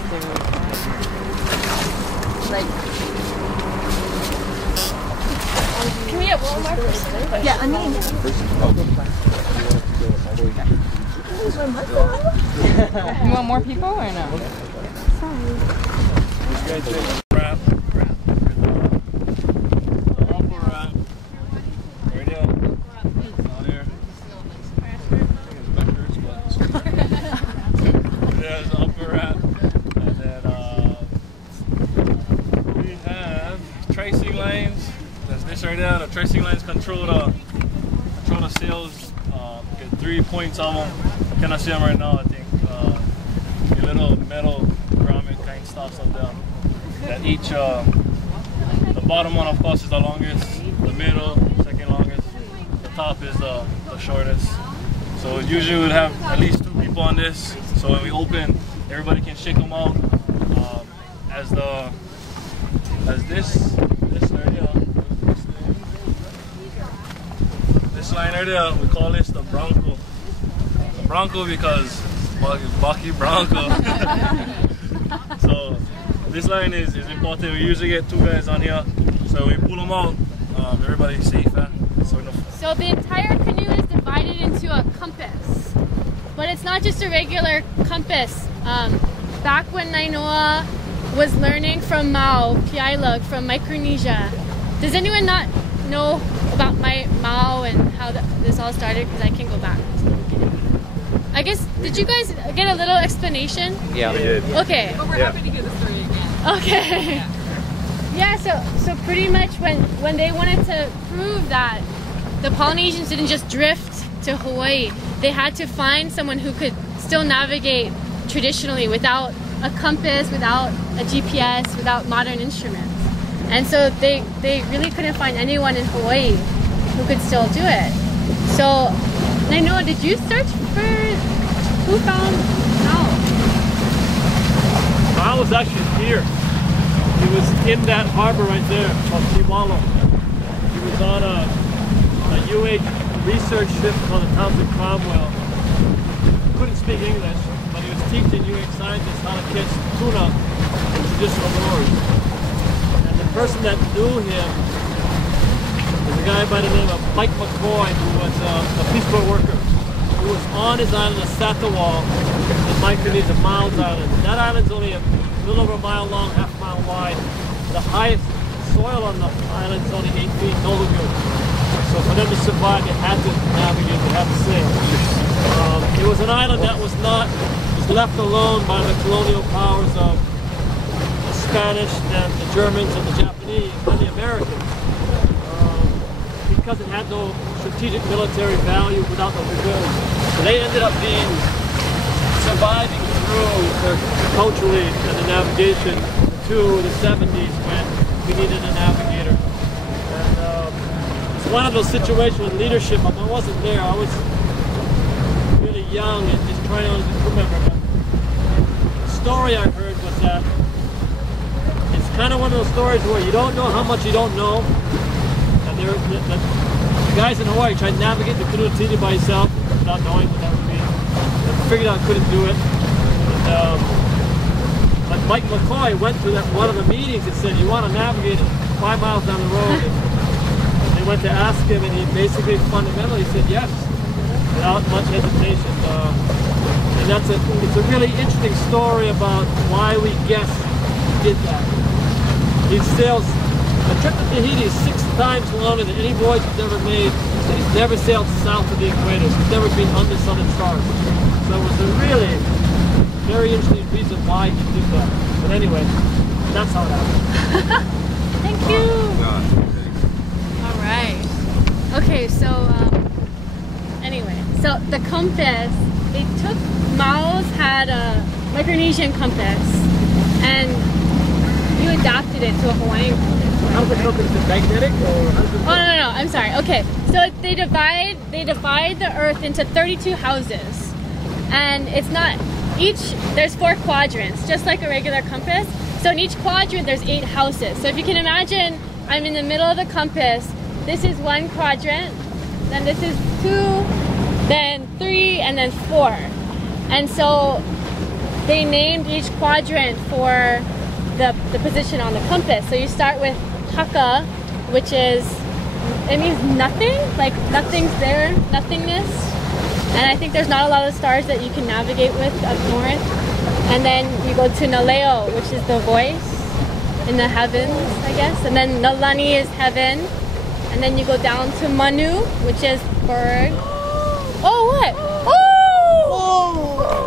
good. Like, can we get one more person? yeah, I mean. You want more people or no? Sorry. Right now, the tracing lines control the sails. Get 3 points on them. I cannot see them right now. I think a little metal grommet kind stuff on them. That each the bottom one, of course, is the longest. The middle, second longest. The top is the shortest. So usually we'd have at least 2 people on this. So when we open, everybody can shake them out. As this area. This line right there, we call this the Bronco. The Bronco because Bucky Bronco. So this line is important. We usually get 2 guys on here. So we pull them out, everybody's safe. So the entire canoe is divided into a compass. But it's not just a regular compass. Back when Nainoa was learning from Mau, Piailug, from Micronesia, does anyone not know about my Mau and how this all started? Because I can go back to the beginning. I guess, did you guys get a little explanation? Yeah, we did. Okay. But we're happy to get the story again. Okay. Yeah, so pretty much when they wanted to prove that the Polynesians didn't just drift to Hawaii, they had to find someone who could still navigate traditionally without a compass, without a GPS, without modern instruments. And so they really couldn't find anyone in Hawaii who could still do it. So, Nainoa, did you search for who found Mau? Mau was actually here. He was in that harbor right there called Tiwalo. He was on a UH research ship called the Townsend Cromwell. He couldn't speak English, but he was teaching UH scientists how to catch tuna in traditional lures. And the person that knew him was a guy by the name of Mike McCoy, who was a Peace Corps worker, who was on his island of Satawal in Micronesia, Mounds Island. That island's only a little over a mile long, half a mile wide. The highest soil on the island is only 8 feet, no lagoon. So for them to survive, they had to navigate, they had to sail. It was an island that was left alone by the colonial powers of the Spanish and the Germans and the Japanese and the Americans. Because it had no strategic military value without the lagoon. So they ended up surviving through culturally and the navigation to the 70s when we needed a navigator. And it's one of those situations with leadership. I wasn't there. I was really young and just trying to remember. The story I heard was that it's kind of one of those stories where you don't know how much you don't know. And the guys in Hawaii tried to navigate the Canoe by himself without knowing what that would be. And figured out couldn't do it. And, but Mike McCoy went to one of the meetings and said, "You want to navigate 5 miles down the road?" And they went to ask him, and he basically fundamentally said yes, without much hesitation. And it's a really interesting story about why we guess he did that. He sails. The trip to Tahiti is 6 times longer than any voyage he's ever made. He's never sailed south of the equator. He's never been under sun and stars. So it was a really very interesting reason why he did that. But anyway, that's how it happened. Thank you. All right. Okay, so anyway, so the compass, they took, Mau's had a Micronesian compass, and you adapted it to a Hawaiian compass. How's the compass? Is it magnetic or? Oh no, I'm sorry. Okay, so they divide the Earth into 32 houses, and it's not there's 4 quadrants, just like a regular compass. So in each quadrant there's 8 houses. So if you can imagine, I'm in the middle of the compass. This is 1 quadrant, then this is 2, then 3, and then 4. And so they named each quadrant for the position on the compass. So you start with Haka, which is, it means nothing, like nothing's there, nothingness. And I think there's not a lot of stars that you can navigate with up north. And then you go to Naleo, which is the voice in the heavens, I guess. And then Nalani is heaven. And then you go down to Manu, which is bird. Oh, what? Oh!